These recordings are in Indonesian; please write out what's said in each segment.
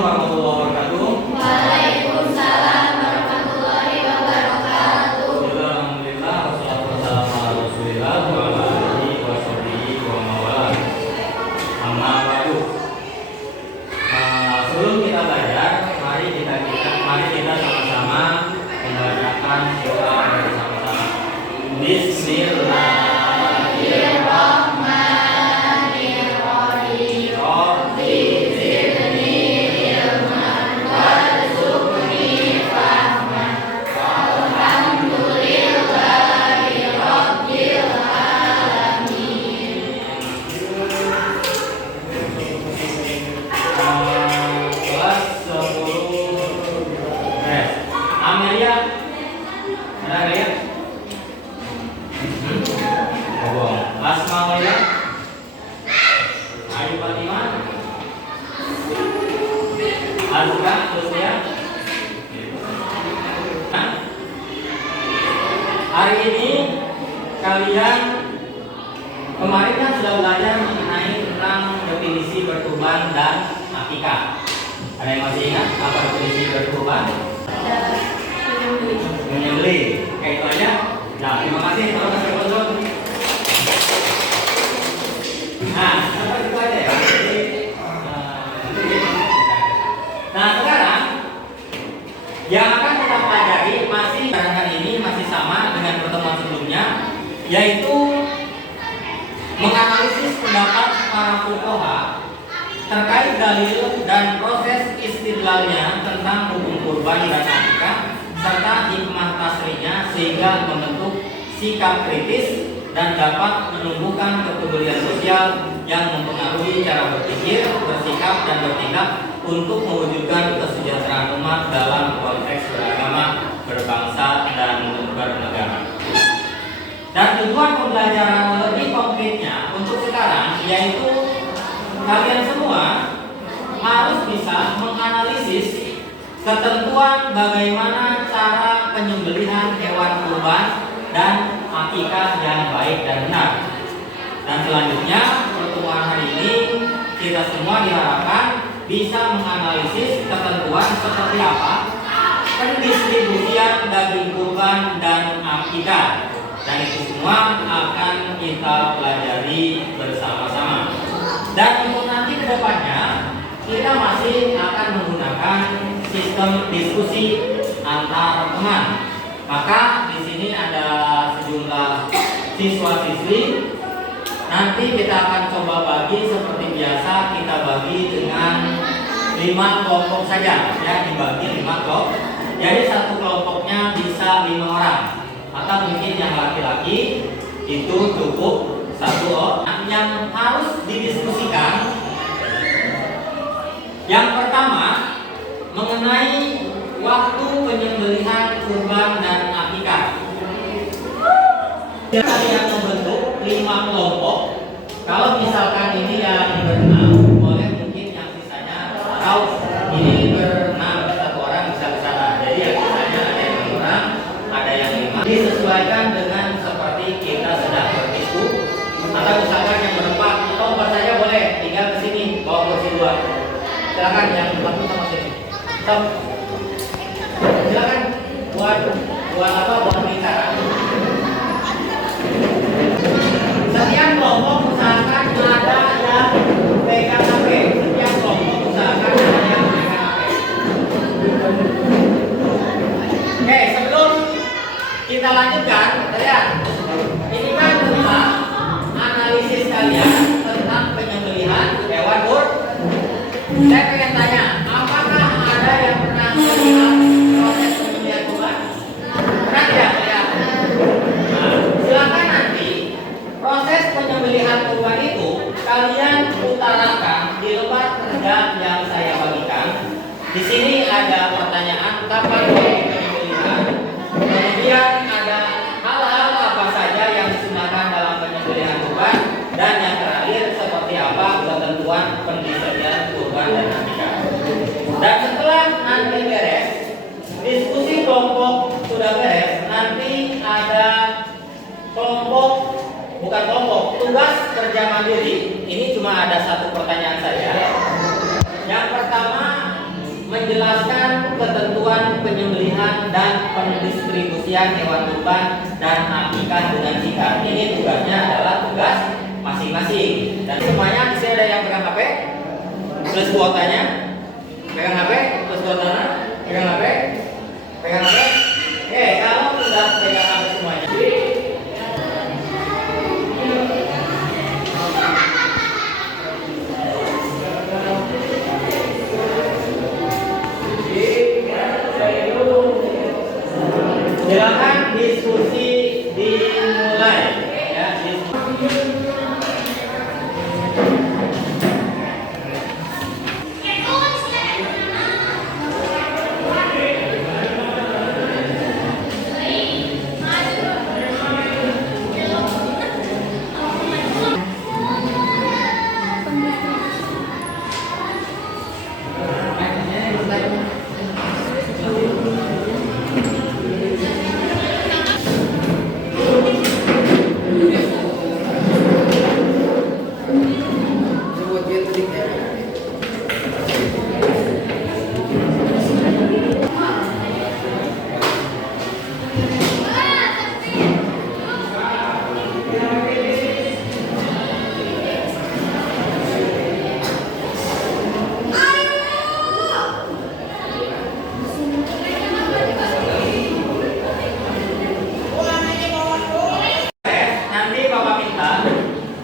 warahmatullahi wabarakatuh. Waalaikumsalam warahmatullahi wabarakatuh. Alhamdulillah, wassalatu wassalamu ala Rasulillah wa ala alihi wa sahbihi wa mawalah. Amma ba'du. Sebelum kita belajar, mari kita sama-sama membacakan doa bersama-sama. Bismillahirrahmanirrahim. Rabbi zidni ilman warzuqni fahman. Alhamdulillahi rabbil alamin. Kelas 10. Amelia. Ada Amelia? Asma Maria, Ayu Fatimah, Azka, Lucia. Nah, hari ini kalian kemarin kan sudah belajar mengenai tentang definisi berkurban dan akikah. Ada yang masih ingat apa definisi berkurban? Menyembelih. Kayak itu aja. Nah, terima kasih. Kalau kasih kontrol. Nah, sampai itu aja ya. Nah, sekarang yang akan kita pelajari masih kali ini masih sama dengan pertemuan sebelumnya, yaitu menganalisis pendapat para fuqaha terkait dalil dan proses istidlalnya tentang hukum kurban dan akikah serta hikmah tasrinya sehingga membentuk sikap kritis dan dapat menumbuhkan kepedulian sosial yang mempengaruhi cara berpikir, bersikap, dan bertindak untuk mewujudkan kesejahteraan umat dalam konteks beragama, berbangsa, dan bernegara. Dan tujuan pembelajaran lebih konkretnya untuk sekarang yaitu kalian semua harus bisa menganalisis ketentuan bagaimana cara penyembelihan hewan kurban dan akikah yang baik dan benar. Dan selanjutnya pertemuan hari ini kita semua diharapkan bisa menganalisis ketentuan seperti apa pendistribusian daging kurban dan akikah. Dan itu semua akan kita pelajari bersama-sama. Dan untuk nanti kedepannya kita masih akan menggunakan sistem diskusi antar teman. Maka di sini ada sejumlah siswa-siswi. Nanti kita akan coba bagi seperti biasa, kita bagi dengan 5 kelompok saja, ya, dibagi 5 kelompok. Jadi satu kelompoknya bisa 5 orang. Atau mungkin yang laki-laki itu cukup 1 orang. Yang harus didiskusikan, yang pertama mengenai waktu penyembelihan kurban dan akikah. Kalian membentuk 5 kelompok. Kalau misalkan ini yang berenam, boleh mungkin yang sisanya, atau ini berenam 1 orang bisa ke sana. Jadi yang sisanya ada yang 5 orang, ada yang 5. Disesuaikan dengan seperti kita sedang berdiskusi. Atau misalkan yang berempat, atau saja boleh tinggal ke sini, bawa kursi 2. Silakan yang berempat sama sini. Stop. Silakan buat apa? Buat bicara. Setiap kelompok usahakan ada yang pegang HP. Setiap kelompok usahakan ada yang pegang HP. Oke, sebelum kita lanjutkan, lihat. Ini kan tentang analisis kalian tentang penyembelihan hewan kurban. Saya pengen tanya, apakah ada yang pernah melihat proses penyembelihan kurban? Pernah tidak? Nah, silakan nanti proses penyembelihan kurban itu kalian utarakan di lembar kerja yang saya bagikan. Di sini ada pertanyaan kapan penyembelihan, kemudian ada hal-hal apa saja yang disunahkan dalam penyembelihan kurban, dan yang terakhir seperti apa ketentuan pendistribusian kurban dan akikah. Dan setelah nanti beres, diskusi kelompok sudah beres, nanti ada tugas kerja mandiri. Ini cuma ada 1 pertanyaan saja. Yang pertama, menjelaskan ketentuan penyembelihan dan pendistribusian hewan kurban dan akikah dengan singkat. Ini tugasnya adalah tugas masing-masing. Dan semuanya di sini ada yang pegang HP? Plus kuotanya? Pegang HP? Plus kuotanya? Pegang HP? Pegang HP? Oke, kalau sudah pegang HP semuanya. Silakan diskusi dimulai. Ya, nanti Bapak minta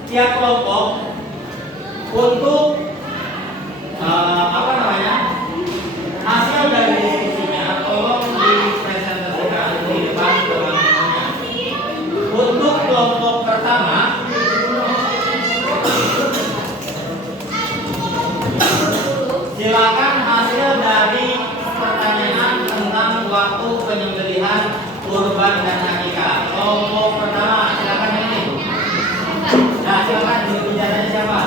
tiap kelompok untuk hasil dari diskusinya tolong dipresentasikan di depan teman-temannya. Untuk kelompok pertama, silakan hasil dari pertanyaan tentang waktu penyembelihan kurban dan akikah. Kelompok pertama, silakan ini. Nah, silakan bicaranya siapa?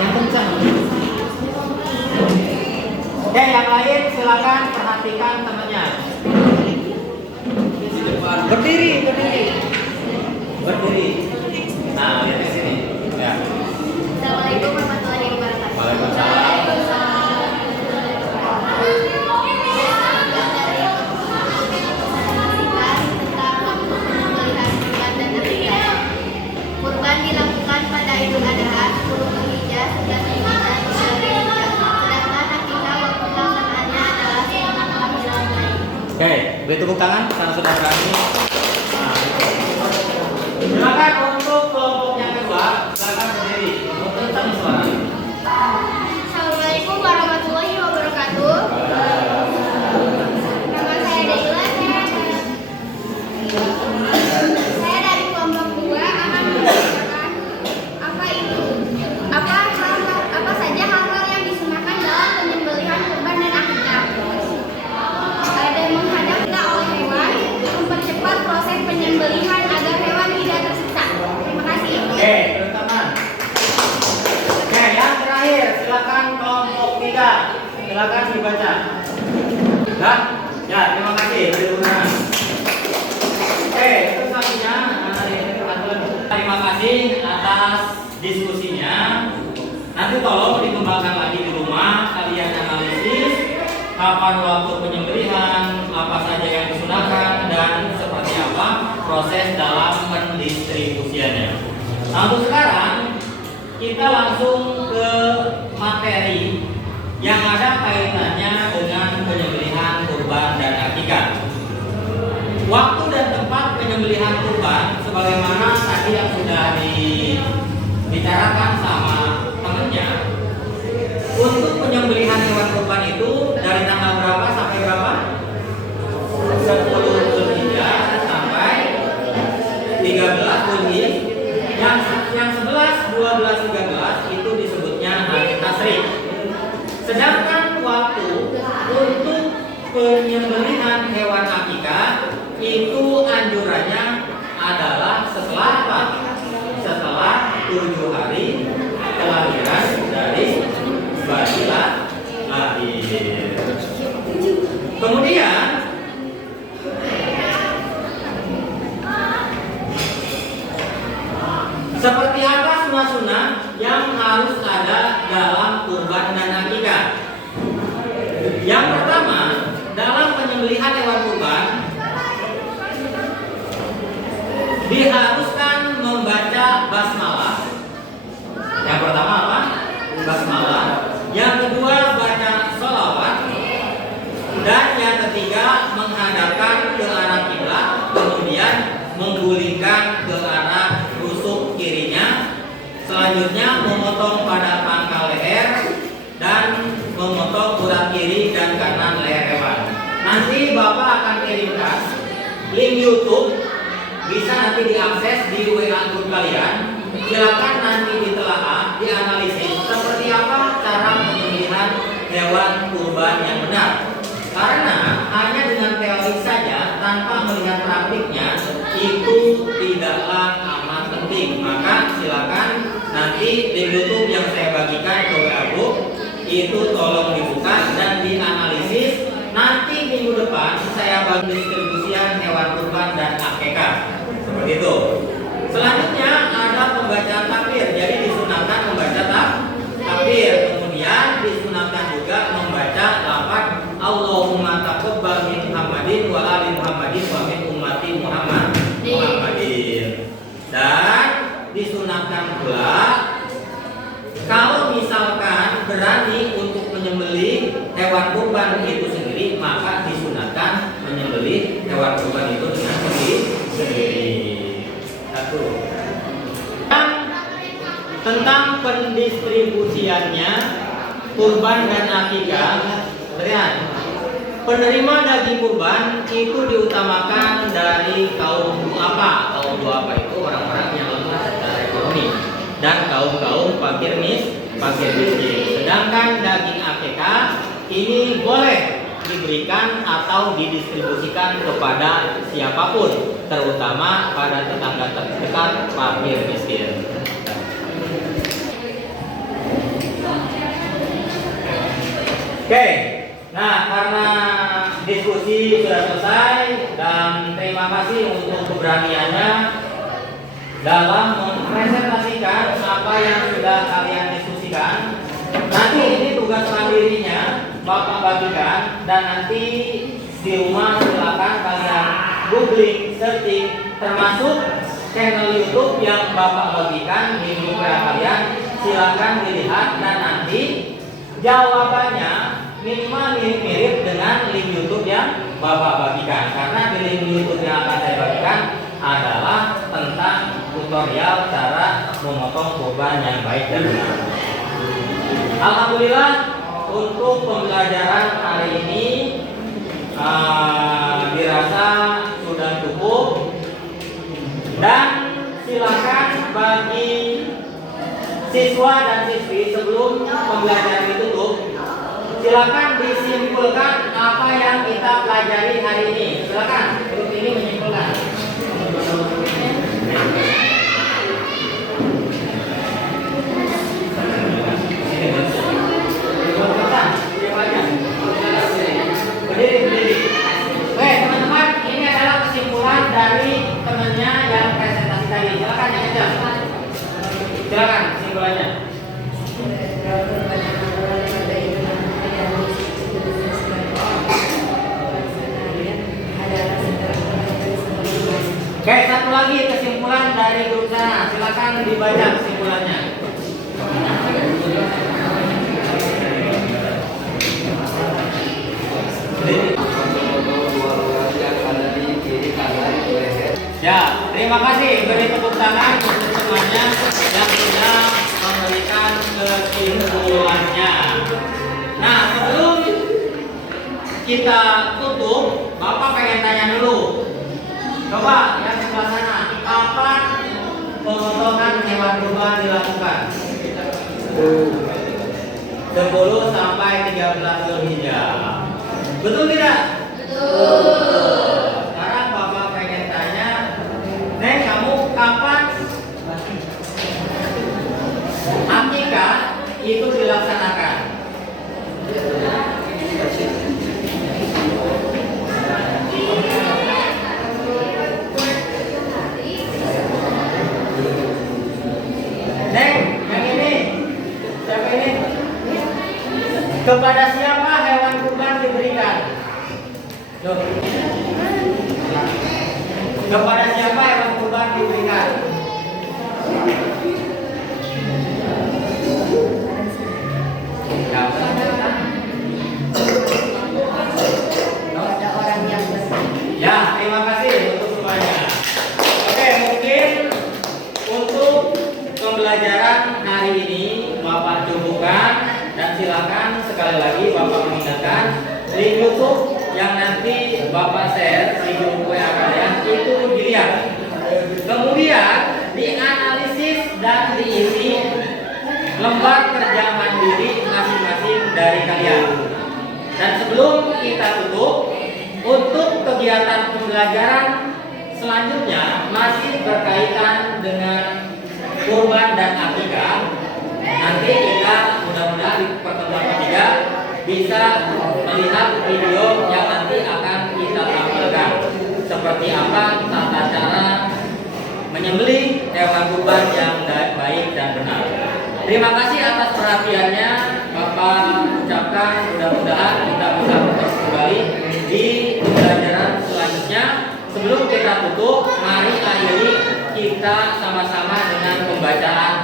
Yang kencang. Oke, yang lain silakan perhatikan temannya. Berdiri, berdiri. Berdiri. Nah, lihat di sini. Ya. Assalamualaikum warahmatullahi wabarakatuh. Waalaikumsalam. Kurban dilakukan pada Idul Adha 10 Dzulhijjah 11 Dzulhijjah. Sedangkan akikah waktu pelaksanaannya adalah setelah kehamilan bayi. Oke, beri tepuk tangan karena sudah berani. Nah, silakan untuk kelompok yang kedua, silakan berdiri. Untuk tentang suara. Assalamualaikum warahmatullahi wabarakatuh. Nama saya Deila. Saya dari kelompok 2 akan menjelaskan apa saja hal-hal yang disunahkan dalam penyembelihan kurban dan akikah. Ada menghadap kita oleh hewan, mempercepat proses penyembelihan agar hewan tidak tersiksa. Terima kasih. Oke, teman-teman. Oke, yang terakhir, silakan kelompok 3. Silakan dibaca. Nah, ya, terima kasih. Beri tepuk tangan. Oke, itu selanjutnya. Terima kasih atas diskusinya. Nanti tolong dikembangkan lagi di rumah. Kalian analisis kapan waktu penyembelihan, apa saja yang disunahkan, dan seperti apa proses dalam pendistribusiannya. Nah, untuk sekarang kita langsung ke materi yang ada kaitannya dengan penyembelihan kurban dan akikah. Waktu dan tempat penyembelihan kurban sebagaimana tadi yang sudah dibicarakan sama temannya. Untuk penyembelihan hewan kurban itu dari tanggal berapa sampai berapa? 10 Dzulhijjah sampai 13 Dzulhijjah. Yang 11, 12, 13 itu disebutnya hari tasyrik. Sedangkan waktu untuk penyembelihan hewan akikah itu anjurannya adalah setelah apa? Setelah 7 hari kelahiran dari bayi lahir. Kemudian seperti apa sunnah-sunnah yang yang harus ada dalam kurban dan akikah. Yang pertama, dalam penyembelihan hewan kurban diharuskan membaca basmalah. Yang pertama apa? Basmalah. Yang kedua baca sholawat. Dan yang ketiga menghadapkan ke arah kiblat, kemudian menggulingkan ke arah rusuk kirinya. Selanjutnya memotong pada pangkal leher dan memotong urat kiri dan kanan leher hewan. Nanti Bapak akan kirimkan link YouTube, bisa nanti diakses di WA grup kalian. Silakan nanti ditelaah, dianalisis seperti apa cara penyembelihan hewan kurban yang benar. Karena hanya dengan teori saja tanpa melihat praktiknya itu tidaklah amat penting. Maka silakan nanti di YouTube yang saya bagikan ke WA group itu tolong dibuka dan dianalisis. Nanti minggu depan saya bagi distribusian hewan kurban dan akikah. Seperti itu. Selanjutnya ada pembacaan takbir. Jadi disunahkan membaca takbir. Kemudian disunahkan juga membaca lafaz Allahumma taqabbal min Muhammadin wa ali Muhammadin wa min ummati Muhammadin. Dan disunahkan pula kalau misalkan berani untuk menyembelih hewan kurban itu sendiri, maka disunahkan menyembelih hewan kurban itu dengan sendiri. Satu. Tentang pendistribusiannya kurban dan akikah, lihat. Penerima daging kurban itu diutamakan dari kaum duafa. Kaum duafa itu orang-orang yang lemah secara ekonomi dan kaum fakir miskin. Sedangkan daging akikah ini boleh diberikan atau didistribusikan kepada siapapun, terutama pada tetangga terdekat fakir miskin. Oke, nah karena diskusi sudah selesai dan terima kasih untuk keberaniannya dalam mempresentasikan apa yang sudah kalian diskusikan. Nanti ini tugas mandirinya Bapak bagikan dan nanti di rumah silakan kalian googling, searching, termasuk channel YouTube yang Bapak bagikan di grup kalian. Silakan dilihat dan nanti jawabannya minimal mirip-mirip dengan link YouTube yang Bapak bagikan. Karena di link YouTube yang akan saya bagikan adalah tentang tutorial cara memotong kurban yang baik dan benar. Alhamdulillah untuk pembelajaran hari ini dirasa sudah cukup, dan silakan bagi siswa dan siswi sebelum pembelajaran ditutup, silakan disimpulkan apa yang kita pelajari hari ini. Silakan grup ini menyimpulkan. Berdiri. Oke teman-teman, ini adalah kesimpulan dari temannya yang presentasi tadi. Silakan yang aja. Silakan kesimpulannya. Oke, satu lagi kesimpulan dari grup sana. Silakan dibaca kesimpulannya. Ya, terima kasih. Beri tepuk tangan untuk semuanya yang sudah memberikan kesimpulannya. Nah, sebelum kita tutup, Bapak pengen tanya dulu. Coba yang sebelah sana, kapan pemotongan hewan kurban dilakukan? 10 sampai 13 Zulhijjah. Betul tidak? Betul. Sekarang Bapak pengen tanya, Neng, kamu kapan akikah itu dilaksanakan? Neng, yang ini Kepada siapa hewan kurban diberikan? Loh. Kepada siapa hewan kurban diberikan? Kepada orang yang bersih. Ya, terima kasih untuk semuanya. Oke, mungkin untuk pembelajaran hari ini Bapak cukupkan dan silakan sekali lagi Bapak mengingatkan link YouTube yang nanti Bapak share di grup WA kalian itu dilihat. Kemudian dianalisis dan diisi lembar kerja mandiri masing-masing dari kalian. Dan sebelum kita tutup, untuk kegiatan pembelajaran selanjutnya masih berkaitan dengan kurban dan akikah. Nanti kita mudah-mudahan di pertemuan ketiga bisa melihat video yang nanti akan kita tampilkan seperti apa tata cara menyembelih hewan kurban yang baik dan benar. Terima kasih atas perhatiannya. Bapak ucapkan mudah-mudahan kita bisa bertemu kembali di pembelajaran selanjutnya. Sebelum kita tutup, mari akhiri kita sama-sama dengan pembacaan